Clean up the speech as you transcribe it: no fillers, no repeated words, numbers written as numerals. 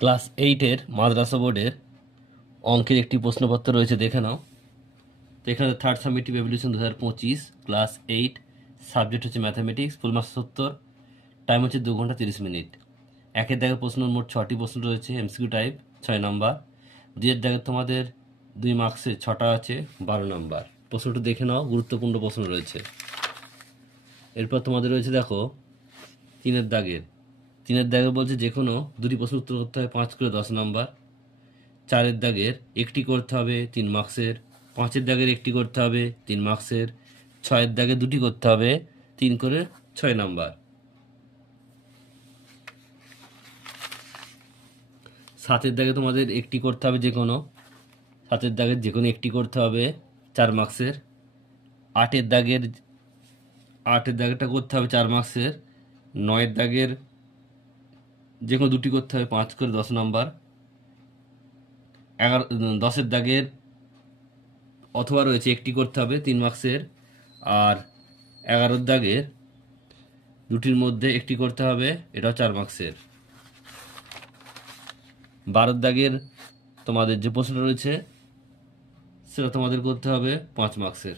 Class 8-এর মাদ্রাসা বোর্ডের অঙ্কের একটি প্রশ্নপত্র রয়েছে, দেখে নাও। তো এখানে third summative evolution 2025 class 8, subject হচ্ছে ম্যাথামেটিক্স, ফুল মার্কস 70, টাইম হচ্ছে 2 ঘন্টা 30 মিনিট। একের দাগের প্রশ্ন মোট 6টি প্রশ্ন রয়েছে, এমসিকিউ টাইপ, 6 নাম্বার। দুইয়ের দাগে তোমাদের 2 মার্কসে 6টা আছে, 12 নাম্বার। প্রশ্নটা দেখে নাও, গুরুত্বপূর্ণ প্রশ্ন রয়েছে। এরপর তোমাদের রয়েছে দেখো তিনের দাগে বলছে যে কোনো দুটি প্রশ্ন উত্তর করতে হবে 5 করে 10 নাম্বার। 4-এর দাগের একটি করতে হবে 3 মার্কসের, 5-এর দাগের একটি করতে হবে 3 মার্কসের, 6-এর দাগে দুটি করতে হবে 3 করে 6 নাম্বার। 7-এর দাগে তোমাদের একটি করতে হবে যে কোনো 7-এর দাগের যে কোনো একটি করতে হবে 4 মার্কসের। 8-এর দাগেরটা করতে হবে 4 মার্কসের। 9-এর দাগের যে কোনো দুটি করতে হবে 5 করে 10 নাম্বার। 10-এর দাগের অথবা রয়েছে একটি করতে হবে 3 মার্কসের। আর 11-এর দাগের দুটির মধ্যে একটি করতে হবে, এটাও 4 মার্কসের। 12-এর দাগের তোমাদের যে প্রশ্নটা রয়েছে সেটা তোমাদের করতে হবে 5 মার্কসের।